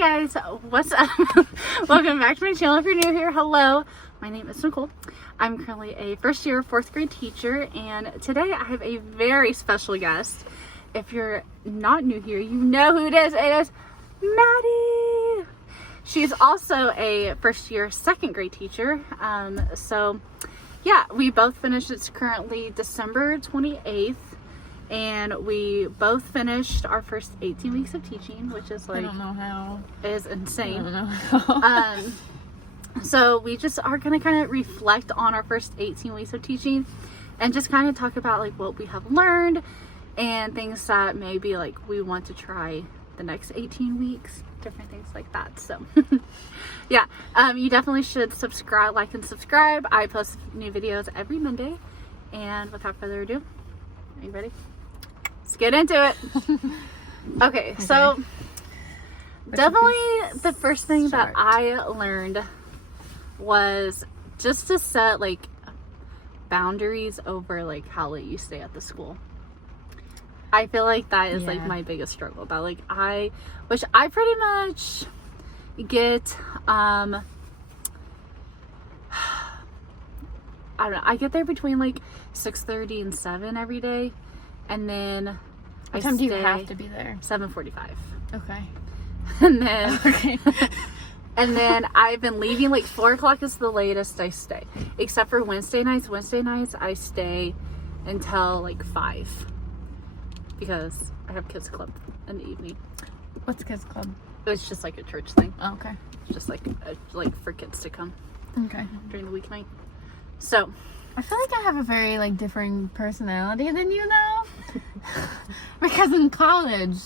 guys, what's up? Welcome back to my channel. If you're new here, hello. My name is Nicole. I'm currently a first year 4th grade teacher, and today I have a very special guest. If you're not new here, you know who it is. It is Maddie. She's also a first year 2nd grade teacher. So yeah, we both finished. It's currently December 28th. And we both finished our first 18 weeks of teaching, which is like, I don't know how. Is insane. I don't know how. So we just are going to kind of reflect on our first 18 weeks of teaching and just kind of talk about like what we have learned and things that maybe like we want to try the next 18 weeks, different things like that. So yeah, you definitely should subscribe, like and subscribe. I post new videos every Monday. And without further ado, are you ready? Let's get into it. Okay, so definitely the first thing that I learned was just to set like boundaries over like how late you stay at the school. I feel like that is like my biggest struggle. That like I pretty much get I don't know, I get there between like 6:30 and 7 every day, and then what time do you have to be there? 7:45. Okay. And then and then I've been leaving like 4 o'clock is the latest I stay, except for Wednesday nights. Wednesday nights I stay until like 5 because I have kids club in the evening. What's kids club? It's just like a church thing. Oh, okay. Just like for kids to come. Okay. During the weeknight. So I feel like I have a very like different personality than you though. Because in college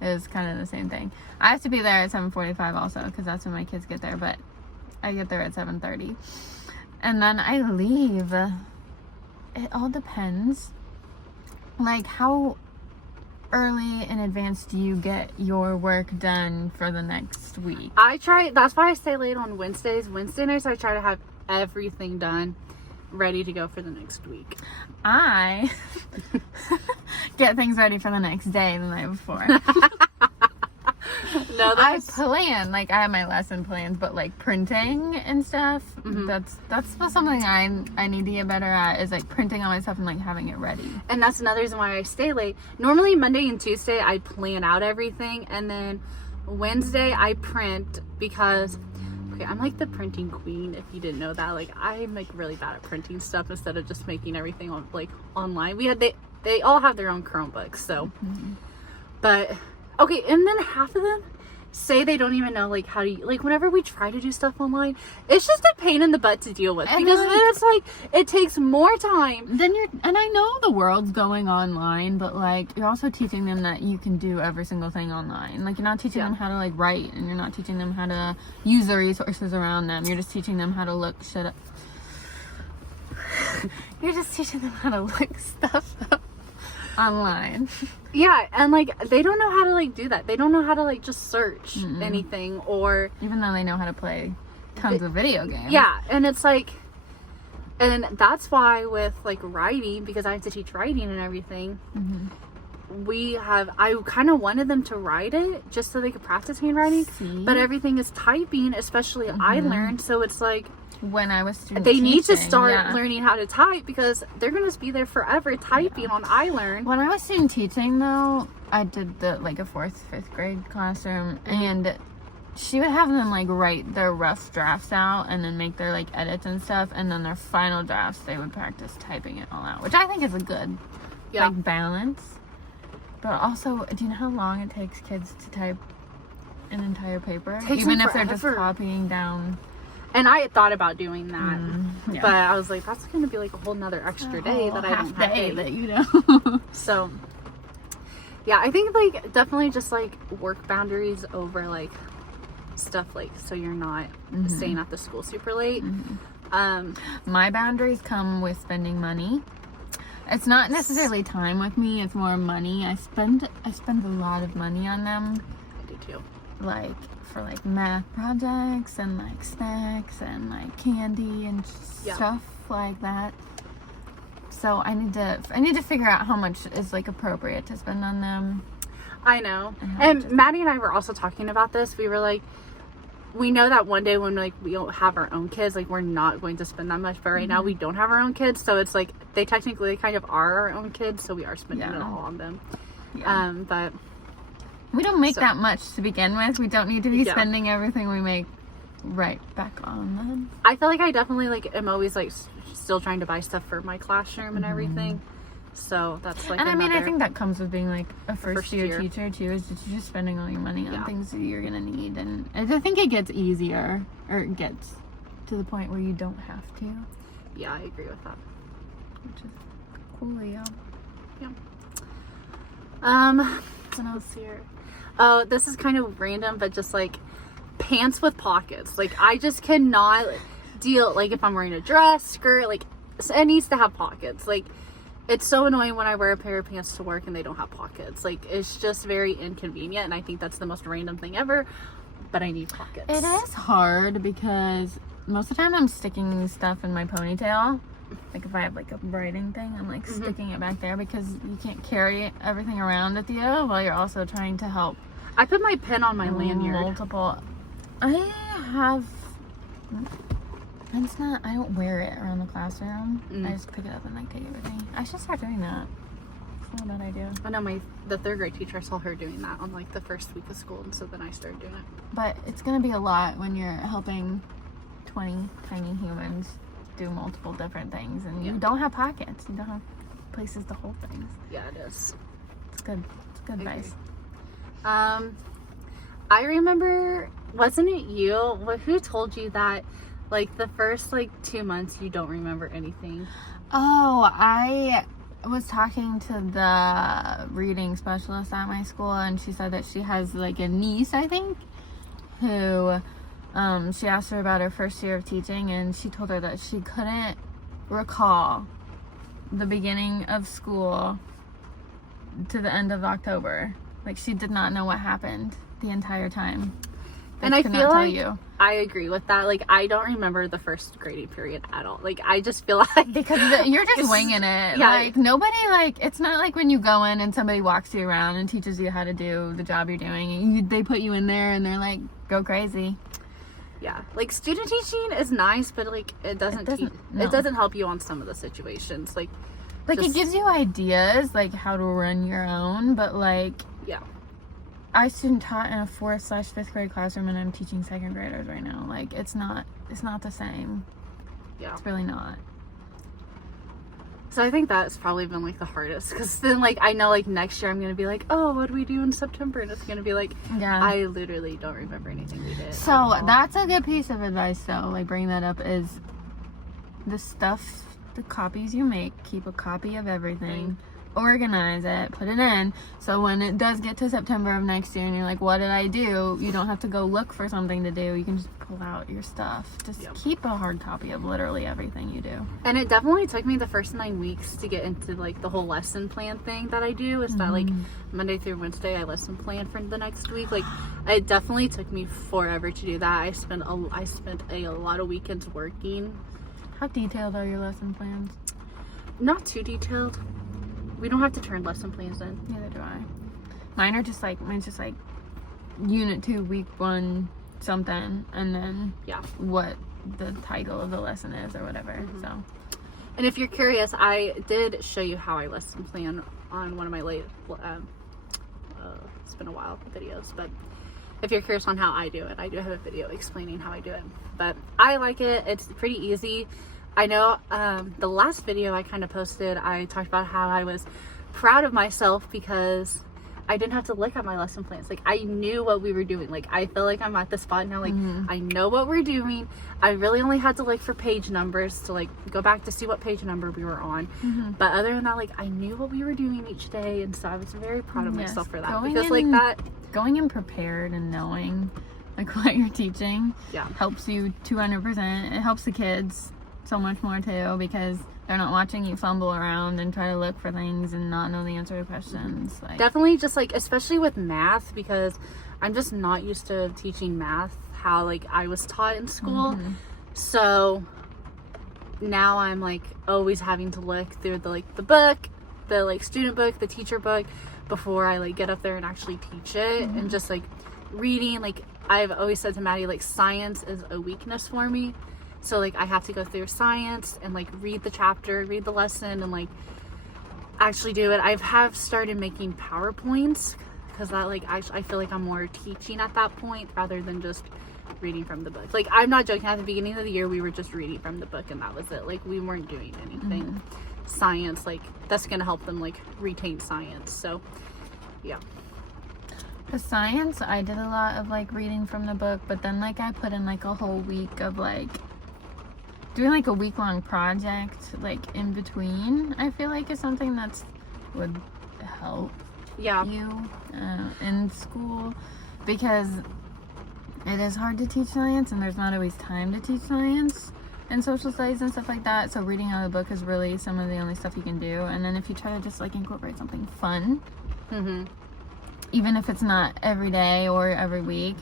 it's kind of the same thing. I have to be there at 7:45 also because that's when my kids get there, but I get there at 7:30 and then I leave. It all depends like how early in advance do you get your work done for the next week? That's why I stay late on Wednesdays. Wednesday nights I try to have everything done, ready to go for the next week. I get things ready for the next day the night before. No, I plan, like I have my lesson plans, but like printing and stuff, that's something I need to get better at, is like printing all my stuff and like having it ready. And that's another reason why I stay late. Normally Monday and Tuesday I plan out everything, and then Wednesday I print because I'm like the printing queen, if you didn't know that. Like I'm like really bad at printing stuff instead of just making everything on like online. They all have their own Chromebooks, so but okay, and then half of them say they don't even know like how to, like whenever we try to do stuff online, it's just a pain in the butt to deal with, and because then it's like it takes more time. Then and I know the world's going online, but like you're also teaching them that you can do every single thing online. Like you're not teaching them how to like write, and you're not teaching them how to use the resources around them. You're just teaching them how to look shit up. You're just teaching them how to look stuff up online. Yeah, and like they don't know how to like do that. They don't know how to like just search anything, or even though they know how to play tons of video games. Yeah, and it's like, and that's why with like writing, because I have to teach writing and everything, I kind of wanted them to write it just so they could practice handwriting. But everything is typing, especially I learned, so it's like when I was they need to start learning how to type, because they're going to be there forever typing on iLearn. When I was student teaching though, I did a 4th, 5th grade classroom, and she would have them like write their rough drafts out and then make their like edits and stuff, and then their final drafts they would practice typing it all out, which I think is a good like balance. But also, do you know how long it takes kids to type an entire paper? Even if they're just copying down. And I had thought about doing that, but I was like, that's going to be like a whole nother extra day that I don't have. That you know. So, yeah, I think like definitely just like work boundaries over like stuff like so you're not staying at the school super late. My boundaries come with spending money. It's not necessarily time with me, it's more money. I spend a lot of money on them. I do too. Like for like math projects and like snacks and like candy and stuff like that. So I need to figure out how much is like appropriate to spend on them. I know. And Maddie and I were also talking about this. We were like, we know that one day when like we don't have our own kids, like we're not going to spend that much, but right now we don't have our own kids, so it's like they technically kind of are our own kids, so we are spending it all on them. But we don't make that much to begin with. We don't need to be spending everything we make right back on them. I feel like I definitely like am always like still trying to buy stuff for my classroom and everything, so that's like, and I mean, I think that comes with being like a first year teacher too, is just you're spending all your money on things that you're gonna need, and I think it gets easier, or it gets to the point where you don't have to. Yeah, I agree with that, which is cool. Yeah. What else here? Oh, this is kind of random, but just like pants with pockets. Like I just cannot deal, like if I'm wearing a dress, skirt, like it needs to have pockets. Like it's so annoying when I wear a pair of pants to work and they don't have pockets. Like it's just very inconvenient, and I think that's the most random thing ever, but I need pockets. It is hard because most of the time I'm sticking stuff in my ponytail. Like if I have like a writing thing, I'm like sticking it back there because you can't carry everything around with you while you're also trying to help. I put my pen on my lanyard. I have, it's not, I don't wear it around the classroom. I just pick it up and like take it with me. I should start doing that. It's not a bad idea. I know the third grade teacher, I saw her doing that on like the first week of school, and so then I started doing it. But it's gonna be a lot when you're helping 20 tiny humans do multiple different things, and you don't have pockets. You don't have places to hold things. Yeah, it is. It's good. It's good advice. I remember, wasn't it you? Who told you that like the first like 2 months you don't remember anything? Oh, I was talking to the reading specialist at my school, and she said that she has like a niece, I think, who she asked her about her first year of teaching, and she told her that she couldn't recall the beginning of school to the end of October. Like she did not know what happened the entire time. And I feel like I agree with that. Like I don't remember the first grading period at all. Like I just feel like because you're just winging it. Yeah. Like nobody, like it's not like when you go in and somebody walks you around and teaches you how to do the job you're doing, and they put you in there and they're like, go crazy. Yeah, like student teaching is nice, but like it doesn't help you on some of the situations. Like it gives you ideas like how to run your own, but like I student taught in a 4th/5th grade classroom, and I'm teaching 2nd graders right now. Like it's not the same. Yeah, it's really not. So I think that's probably been like the hardest, because then like I know like next year I'm gonna be like, oh, what do we do in September? And it's gonna be like, I literally don't remember anything we did. So that's a good piece of advice though, like bringing that up, is the stuff, the copies you make, keep a copy of everything, organize it, put it in, so when it does get to September of next year and you're like, what did I do? You don't have to go look for something to do. You can just pull out your stuff. Just keep a hard copy of literally everything you do. And it definitely took me the first 9 weeks to get into like the whole lesson plan thing that I do. Is that like Monday through Wednesday I lesson plan for the next week. Like it definitely took me forever to do that. I spent a lot of weekends working. How detailed are your lesson plans? Not too detailed. We don't have to turn lesson plans in. Neither do I. Mine's just like unit 2, week 1, something, and then what the title of the lesson is or whatever. So, and if you're curious, I did show you how I lesson plan on one of my late it's been a while videos, but if you're curious on how I do it, I do have a video explaining how I do it. But I like it. It's pretty easy. I know the last video I kind of posted, I talked about how I was proud of myself because I didn't have to look at my lesson plans. Like I knew what we were doing. Like I feel like I'm at the spot now, like I know what we're doing. I really only had to look for page numbers to like go back to see what page number we were on. But other than that, like I knew what we were doing each day, and so I was very proud of myself for that. Going in prepared and knowing like what you're teaching helps you 200%. It helps the kids so much more too, because they're not watching you fumble around and try to look for things and not know the answer to questions. Like, definitely, just like especially with math, because I'm just not used to teaching math how like I was taught in school. So now I'm like always having to look through the book, the like student book, the teacher book, before I like get up there and actually teach it. And just like reading, like I've always said to Maddie, like science is a weakness for me. So like I have to go through science and like read the chapter, read the lesson, and like actually do it. Have started making PowerPoints because that like I feel like I'm more teaching at that point rather than just reading from the book. Like I'm not joking, at the beginning of the year we were just reading from the book and that was it. Like we weren't doing anything science, like that's gonna help them like retain science. So yeah. For science, I did a lot of like reading from the book, but then like I put in like a whole week of like doing like a week-long project like in between. I feel like is something that's would help you in school, because it is hard to teach science and there's not always time to teach science and social studies and stuff like that. So reading out of the book is really some of the only stuff you can do. And then if you try to just like incorporate something fun, even if it's not every day or every week.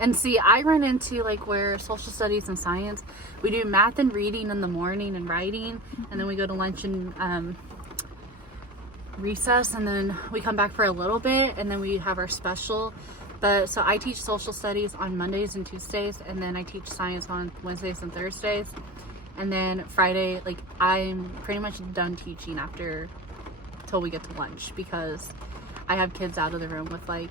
And see, I run into like where social studies and science, we do math and reading in the morning and writing, and then we go to lunch and recess, and then we come back for a little bit, and then we have our special. But so I teach social studies on Mondays and Tuesdays, and then I teach science on Wednesdays and Thursdays. And then Friday, like I'm pretty much done teaching after till we get to lunch, because I have kids out of the room with like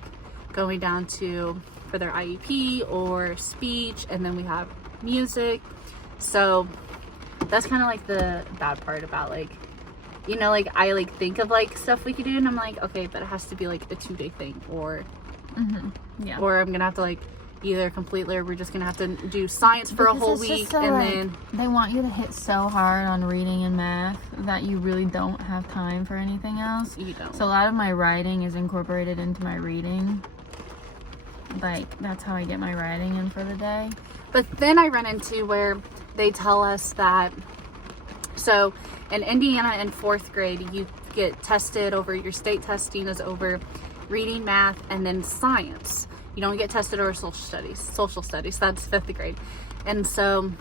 going down to for their IEP or speech, and then we have music. So that's kind of like the bad part about like, you know, like I like think of like stuff we could do and I'm like, okay, but it has to be like a 2-day thing, or or I'm gonna have to like either completely, or we're just gonna have to do science for a whole week, so, and like, then they want you to hit so hard on reading and math that you really don't have time for anything else. you don't. So a lot of my writing is incorporated into my reading. Like that's how I get my writing in for the day. But then I run into where they tell us that, so in Indiana in 4th grade, you get tested over, your state testing is over reading, math, and then science. You don't get tested over social studies. Social studies, that's 5th grade. And so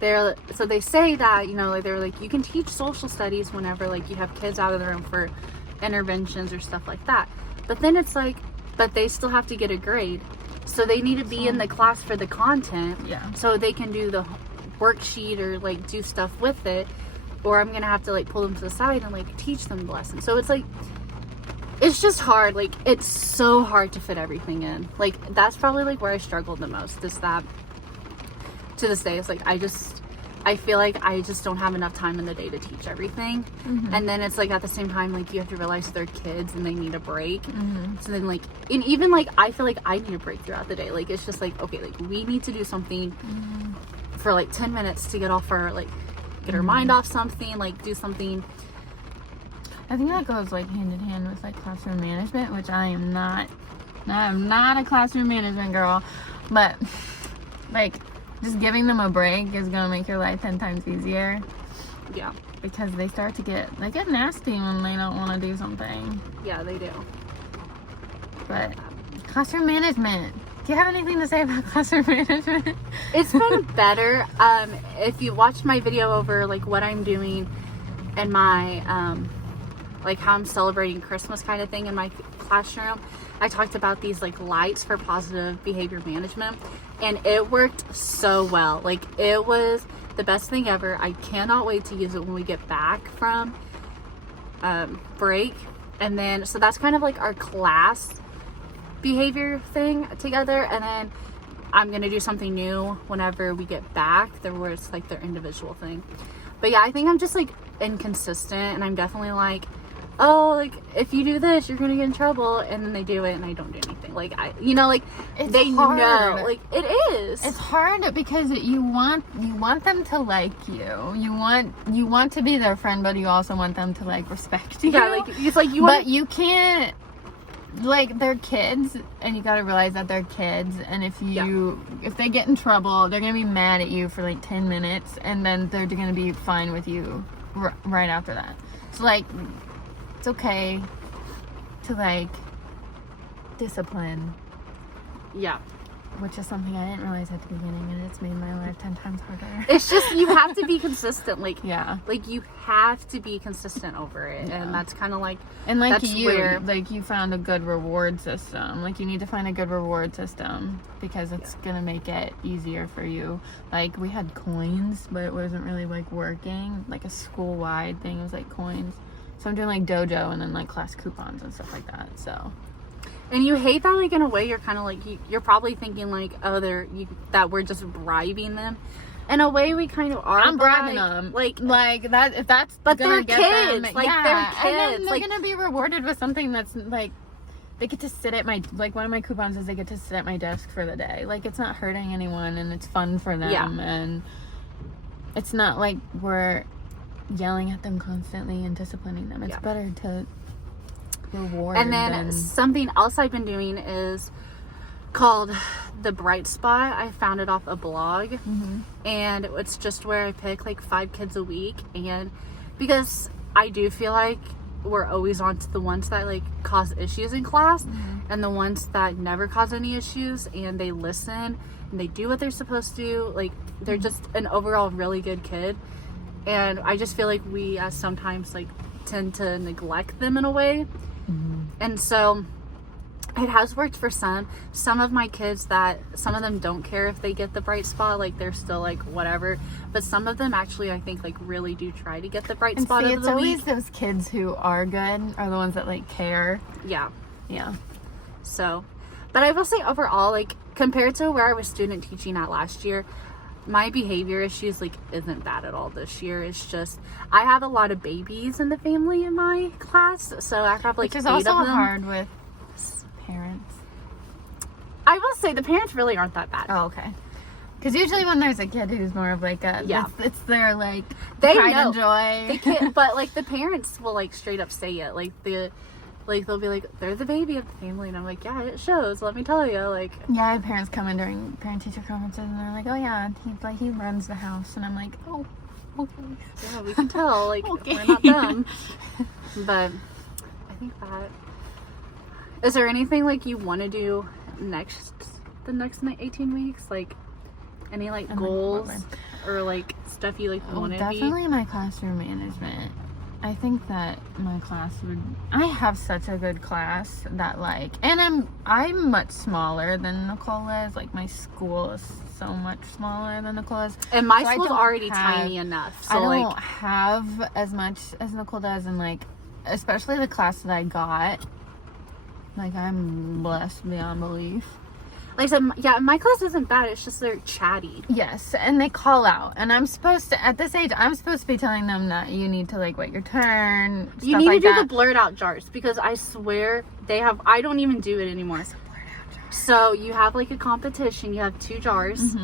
they say that, you know, like they're like, you can teach social studies whenever like you have kids out of the room for interventions or stuff like that. But then it's like, but they still have to get a grade. So they need to be in the class for the content. So they can do the worksheet or like do stuff with it. Or I'm gonna have to like pull them to the side and like teach them the lesson. So it's like, it's just hard. Like it's so hard to fit everything in. Like that's probably like where I struggled the most, is that to this day it's like I feel like I just don't have enough time in the day to teach everything. And then it's like at the same time, like you have to realize they're kids and they need a break. So then like, and even like I feel like I need a break throughout the day. Like it's just like, okay, like we need to do something for like 10 minutes to get off our like get our mind off something, like do something. I think that goes like hand in hand with like classroom management, which I am not a classroom management girl, but like just giving them a break is gonna make your life 10 times easier. Yeah, because they start to get nasty when they don't want to do something. Yeah, they do. But classroom management, do you have anything to say about classroom management? It's been better. If you watch my video over like what I'm doing and my like how I'm celebrating Christmas kind of thing in my classroom, I talked about these like lights for positive behavior management, and it worked so well. Like it was the best thing ever. I cannot wait to use it when we get back from break. And then so that's kind of like our class behavior thing together, and then I'm gonna do something new whenever we get back there where it's like their individual thing. But yeah, I think I'm just like inconsistent, and I'm definitely like, oh, like if you do this you're gonna get in trouble, and then they do it and I don't do anything. Like I, you know, like it's they hard. know, like it is. It's hard because you want them to like you. You want to be their friend, but you also want them to like respect you. Yeah, like it's like but you can't. Like they're kids, and you gotta realize that they're kids, and if they get in trouble, they're gonna be mad at you for like 10 minutes, and then they're gonna be fine with you right after that. So like it's okay to like discipline. Yeah. which is something I didn't realize at the beginning, and it's made my life 10 times harder. It's just, you have to be consistent. Like, yeah. Like, you have to be consistent over it. Yeah. And that's kind of like, and like that's you, where, like you found a good reward system. Like, you need to find a good reward system because it's gonna make it easier for you. Like, we had coins, but it wasn't really like working. Like a school-wide thing, it was like coins. So I'm doing like dojo and then like class coupons and stuff like that. So. And you hate that, like, in a way, you're kind of like, you're probably thinking, like, oh, that we're just bribing them. In a way, we kind of are. I'm bribing them. Like that, if that's but gonna they're get kids. them, Like, yeah. they're kids. And then they're like, gonna be rewarded with something that's, like, they get to sit at my, like, one of my coupons is they get to sit at my desk for the day. Like, it's not hurting anyone, and it's fun for them. Yeah. And it's not like we're yelling at them constantly and disciplining them. It's better to reward. And then something else I've been doing is called the Bright Spot. I found it off a blog. Mm-hmm. And it's just where I pick like 5 kids a week. And because I do feel like we're always on to the ones that like cause issues in class, and the ones that never cause any issues, and they listen and they do what they're supposed to do. Like, they're just an overall really good kid. And I just feel like we sometimes like tend to neglect them in a way. And so it has worked for some of my kids, that some of them don't care if they get the Bright Spot, like they're still like whatever, but some of them actually, I think, like really do try to get the Bright Spot of the week. It's always those kids who are good are the ones that like care. Yeah So, but I will say overall, like compared to where I was student teaching at last year, my behavior issues like isn't bad at all this year. It's just I have a lot of babies in the family in my class, so I have like which is 8 also of them. hard with parents. I will say the parents really aren't that bad. Oh, okay. Because usually when there's a kid who's more of like a it's their like they pride know. and joy. They can't, but like the parents will like straight up say it. Like they'll be like, they're the baby of the family, and I'm like, yeah, it shows. Let me tell you, like. Yeah, I have parents come in during parent-teacher conferences, and they're like, oh yeah, he runs the house, and I'm like, oh, okay. Yeah, we can tell. Like, Okay. we're not dumb. But I think that. Is there anything like you want to do the next 18 weeks? Like any like goals or like stuff you like want to be? Definitely my classroom management. I think that my class I have such a good class that like, and I'm much smaller than Nicole is. Like, my school is so much smaller than Nicole is. And my school's already tiny enough. So I don't like have as much as Nicole does, and like, especially the class that I got, like, I'm blessed beyond belief. Like I said, yeah, my class isn't bad. It's just they're chatty. Yes, and they call out. And I'm supposed to, at this age, I'm supposed to be telling them that you need to, like, wait your turn. You need to do the blurred out jars, because I swear they have, I don't even do it anymore. So you have like a competition. You have 2 jars,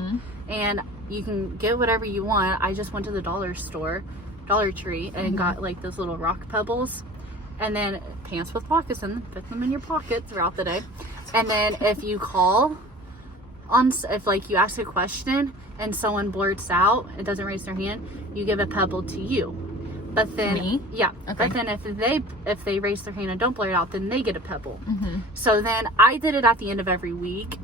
and you can get whatever you want. I just went to the Dollar Tree, and got like those little rock pebbles. And then pants with pockets in them, put them in your pocket throughout the day. And then if you call if like you ask a question and someone blurts out and doesn't raise their hand, you give a pebble to you. But then me? Yeah. Okay. But then if they raise their hand and don't blurt out, then they get a pebble. So then I did it at the end of every week,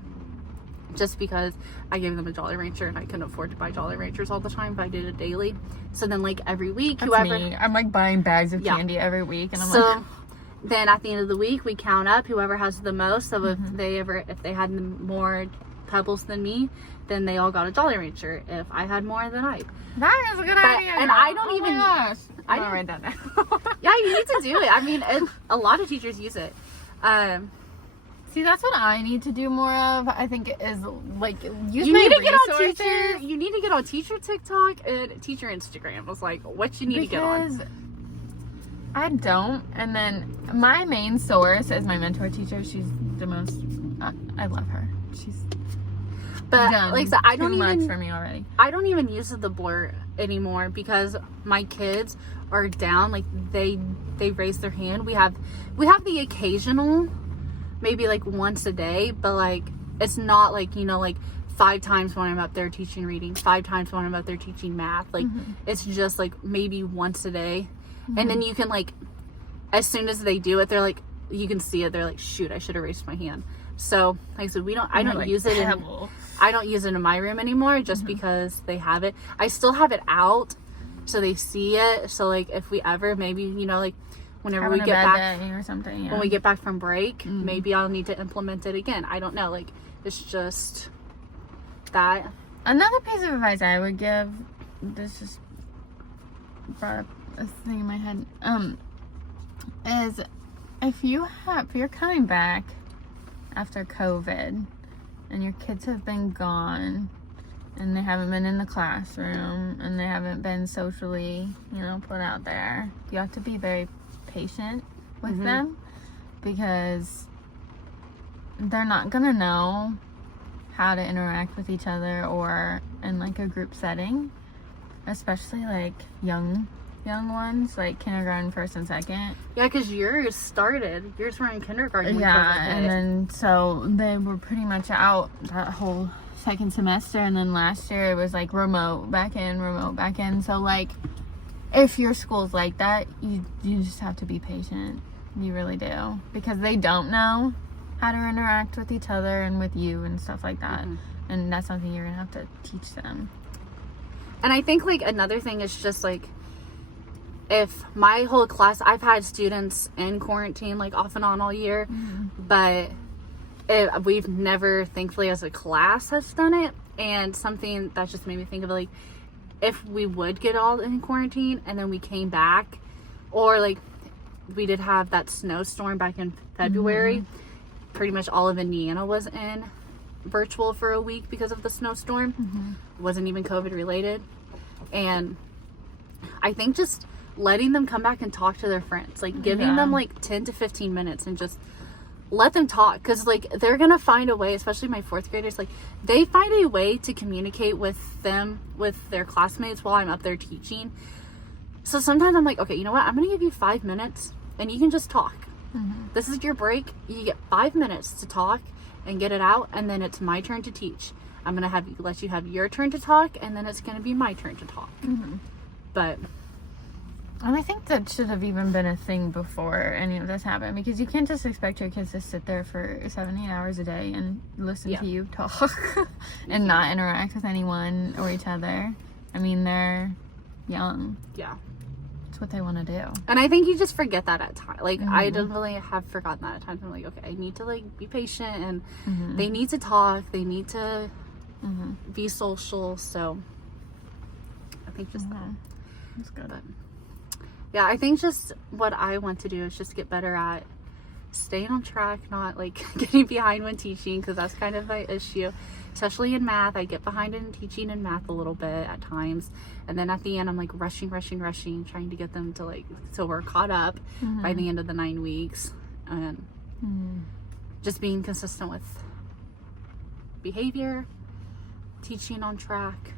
just because I gave them a Jolly Rancher and I couldn't afford to buy Jolly Ranchers all the time, but I did it daily. So then like every week, That's whoever me. I'm like buying bags of candy every week, and I'm so like, then at the end of the week we count up whoever has the most. So if they had more pebbles than me, then they all got a Jolly Rancher. If I had more than that is a good idea. And I don't even gosh. I I'll don't write that down. yeah, you need to do it. I mean, a lot of teachers use it. See, that's what I need to do more of. I think is like use you my need to resources. get on teacher. You need to get on teacher TikTok and teacher Instagram. Was like what you need to get on. I don't. And then my main source is my mentor teacher. She's the most. I love her. She's but done like so I don't too even much for me already. I don't even use the blur anymore because my kids are down. Like they raise their hand. We have the occasional, maybe like once a day, but like it's not like, you know, like 5 times when I'm up there teaching reading, 5 times when I'm up there teaching math. Like it's just like maybe once a day. And then you can like, as soon as they do it, they're like, you can see it. They're like, shoot, I should have raised my hand. So like I said, I don't like use it in my room anymore just because they have it. I still have it out so they see it. So like if we ever maybe, you know, like whenever we get back or something, yeah. when we get back from break, maybe I'll need to implement it again. I don't know. Like it's just that. Another piece of advice I would give, this just brought up a thing in my head, is if you're coming back after COVID and your kids have been gone and they haven't been in the classroom and they haven't been socially, you know, put out there, you have to be very patient with them, because they're not gonna know how to interact with each other or in like a group setting, especially like young ones, like kindergarten, first and second. Yeah, because yours were in kindergarten. Yeah, and then so they were pretty much out that whole second semester, and then last year it was like remote back in. So like if your school's like that, you just have to be patient. You really do, because they don't know how to interact with each other and with you and stuff like that. And that's something you're gonna have to teach them. And I think like another thing is just like, if my whole class, I've had students in quarantine like off and on all year, but we've never, thankfully as a class, has done it. And something that just made me think of, like, if we would get all in quarantine and then we came back, or like we did have that snowstorm back in February, pretty much all of Indiana was in virtual for a week because of the snowstorm. Wasn't even COVID related. And I think just letting them come back and talk to their friends, like giving them like 10 to 15 minutes and just let them talk, because like they're gonna find a way, especially my fourth graders, like they find a way to communicate with their classmates while I'm up there teaching. So sometimes I'm like, okay, you know what, I'm gonna give you 5 minutes and you can just talk. This is your break. You get 5 minutes to talk and get it out, and then it's my turn to teach. I'm gonna let you have your turn to talk, and then it's gonna be my turn to talk. But and I think that should have even been a thing before any of this happened, because you can't just expect your kids to sit there for 70 hours a day and listen to you talk and not interact with anyone or each other. I mean, they're young. Yeah. It's what they want to do. And I think you just forget that at times. Like, I definitely have forgotten that at times. I'm like, okay, I need to, like, be patient, and they need to talk. They need to be social. So, I think just that. That's good. But, yeah, I think just what I want to do is just get better at staying on track, not, like, getting behind when teaching, because that's kind of my issue. Especially in math, I get behind in teaching in math a little bit at times, and then at the end I'm like rushing, trying to get them to, like, so we're caught up by the end of the 9 weeks, and just being consistent with behavior, teaching on track,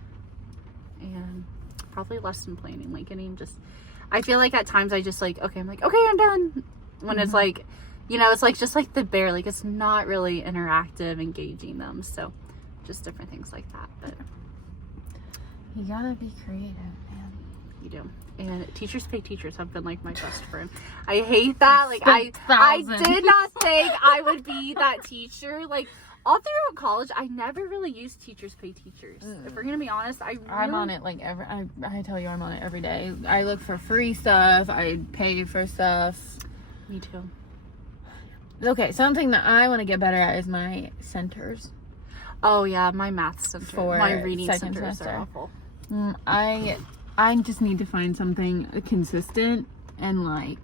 and probably lesson planning, like getting just, I feel like at times I just like, okay, I'm done, when it's like, you know, it's like just like the bear, like it's not really interactive, engaging them. So just different things like that. But you gotta be creative, man. You do. And teachers pay teachers have been like my best friend. I hate that. Like I did not think I would be that teacher. Like all throughout college, I never really used teachers pay teachers. If we're gonna be honest, I'm on it like I tell you, I'm on it every day. I look for free stuff. I pay for stuff. Me too. Okay, something that I want to get better at is my centers. Oh yeah, my math center, my reading centers semester. are awful. I just need to find something consistent, and like,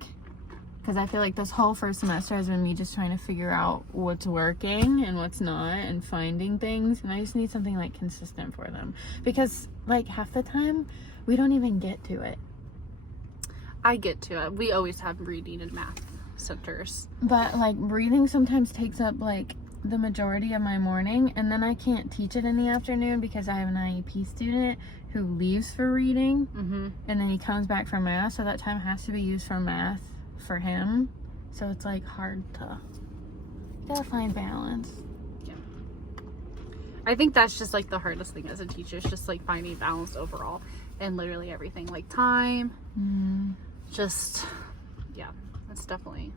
because I feel like this whole first semester has been me just trying to figure out what's working and what's not, and finding things, and I just need something like consistent for them, because like half the time we don't even get to it. I get to it. We always have reading and math centers, but like reading sometimes takes up like the majority of my morning, and then I can't teach it in the afternoon because I have an IEP student who leaves for reading, and then he comes back for math, so that time has to be used for math for him. So it's like hard to, you gotta find balance. Yeah, I think that's just like the hardest thing as a teacher, is just like finding balance overall and literally everything, like time, just, yeah, that's definitely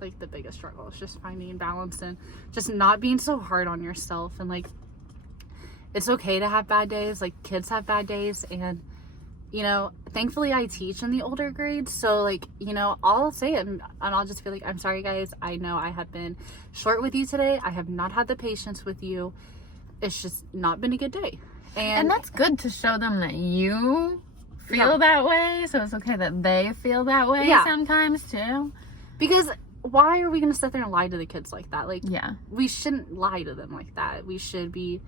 like the biggest struggle. It's just finding balance and just not being so hard on yourself. And like, it's okay to have bad days. Like, kids have bad days. And, you know, thankfully I teach in the older grades. So like, you know, I'll say it and I'll just be like, I'm sorry guys. I know I have been short with you today. I have not had the patience with you. It's just not been a good day. And that's good to show them that you feel that way. So it's okay that they feel that way sometimes too. Because why are we going to sit there and lie to the kids like that? Like, we shouldn't lie to them like that. We should be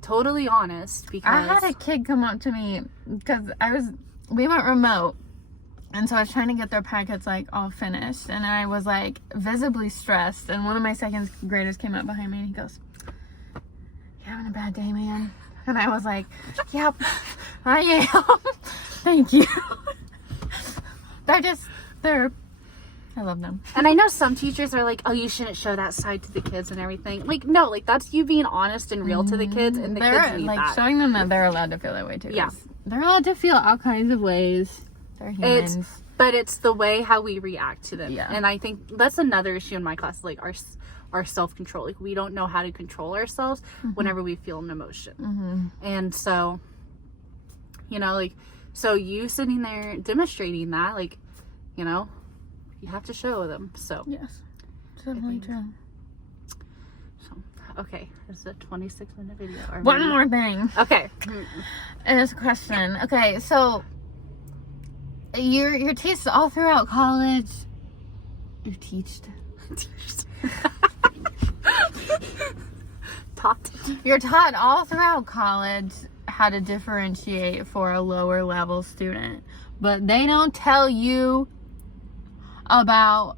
totally honest. Because I had a kid come up to me because we went remote. And so I was trying to get their packets like all finished. And I was like visibly stressed. And one of my second graders came up behind me and he goes, "You having a bad day, man?" And I was like, "Yep, I am." Thank you. I love them. And I know some teachers are like, "Oh, you shouldn't show that side to the kids and everything." Like, no, like that's you being honest and real to the kids, and the kids need like that. showing them that they're allowed to feel that way too. Yeah, they're allowed to feel all kinds of ways. They're humans. But it's the way how we react to them. Yeah. And I think that's another issue in my class, like our self-control. Like, we don't know how to control ourselves whenever we feel an emotion. And so, you know, like, so you sitting there demonstrating that, like, you know, you have to show them. So yes, definitely true. So, okay, this is a 26-minute video. One more thing. Okay. And it's a question. Okay, so your teachers all throughout college. You're teached. You're taught all throughout college how to differentiate for a lower level student, but they don't tell you about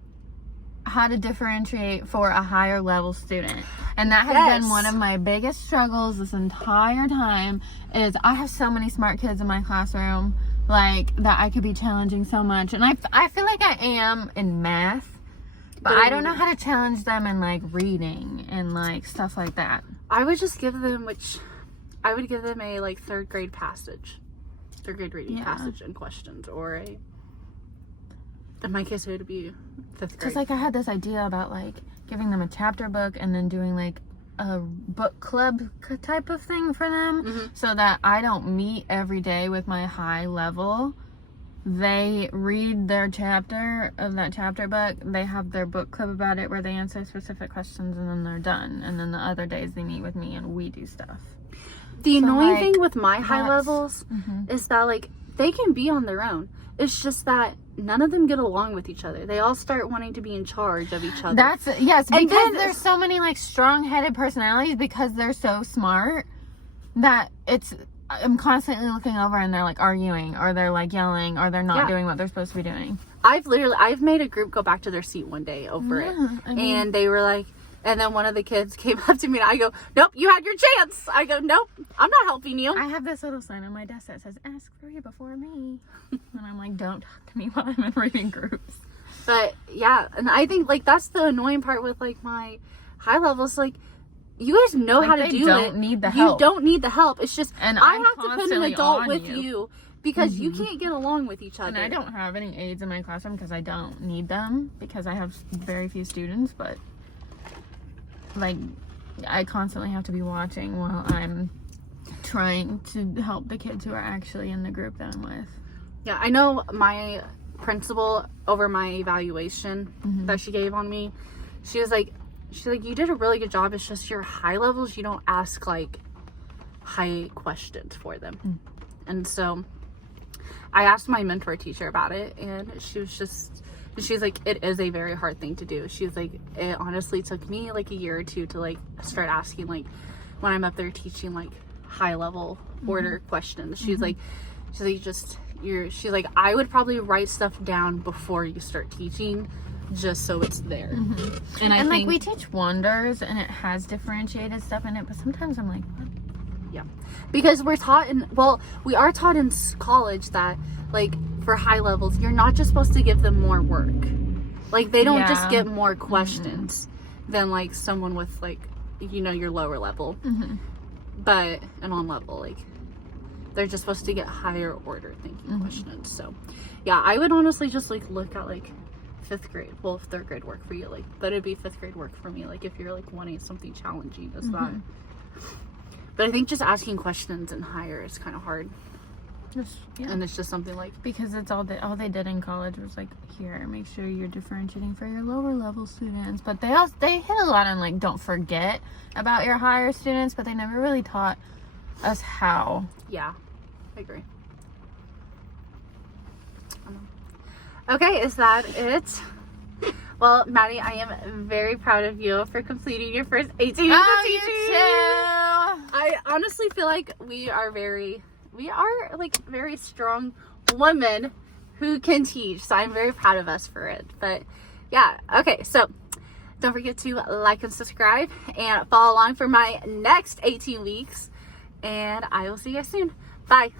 how to differentiate for a higher level student. And that has been one of my biggest struggles this entire time. Is I have so many smart kids in my classroom, like, that I could be challenging so much, and I feel like I am in math, but I don't know how to challenge them in like reading and like stuff like that. I would just give them a like third grade reading passage and questions, or in my case it would be 5th grade. Because like I had this idea about like giving them a chapter book and then doing like a book club type of thing for them, so that I don't meet every day with my high level. They read their chapter of that chapter book, they have their book club about it where they answer specific questions, and then they're done. And then the other days they meet with me and we do stuff. The annoying thing with my high levels is that like they can be on their own. It's just that none of them get along with each other. They all start wanting to be in charge of each other. Because there's so many like strong-headed personalities, because they're so smart that I'm constantly looking over and they're like arguing, or they're like yelling, or they're not doing what they're supposed to be doing. I've made a group go back to their seat one day over it. And they were like, and then one of the kids came up to me and I go, "Nope, you had your chance." I go, "Nope, I'm not helping you." I have this little sign on my desk that says, "Ask 3 before me." And I'm like, don't talk to me while I'm in reading groups. But yeah, and I think like that's the annoying part with like my high levels. Like, you guys know how to do it. You don't need the help. It's just, and I have to put an adult with you because you can't get along with each other. And I don't have any aides in my classroom because I don't need them, because I have very few students, but like I constantly have to be watching while I'm trying to help the kids who are actually in the group that I'm with. Yeah, I know my principal, over my evaluation that she gave on me, she's like, "You did a really good job. It's just your high levels, you don't ask like high questions for them." And so I asked my mentor teacher about it, and she's like, "It is a very hard thing to do." She's like, "It honestly took me like a year or two to like start asking, like when I'm up there teaching like high level order questions." She's like, "I would probably write stuff down before you start teaching, just so it's there." And I think, like, we teach Wonders and it has differentiated stuff in it, but sometimes I'm like, what? Yeah, because we are taught in college that like for high levels you're not just supposed to give them more work. Like, they don't just get more questions than like someone with like, you know, your lower level, but and on level, like they're just supposed to get higher order thinking questions. So yeah, I would honestly just like look at like fifth grade. Well, if third grade work for you, like, but it'd be fifth grade work for me. Like, if you're like wanting something challenging as that. But I think just asking questions in higher is kind of hard. And it's just something like, because it's all they did in college was like, here, make sure you're differentiating for your lower level students. But they hit a lot on like, don't forget about your higher students, but they never really taught us how. Yeah, I agree. Okay, is that it? Well, Maddie, I am very proud of you for completing your first 18 weeks of teaching. You too. I honestly feel like we are like very strong women who can teach. So I'm very proud of us for it. But yeah, okay. So don't forget to like and subscribe and follow along for my next 18 weeks. And I will see you guys soon. Bye.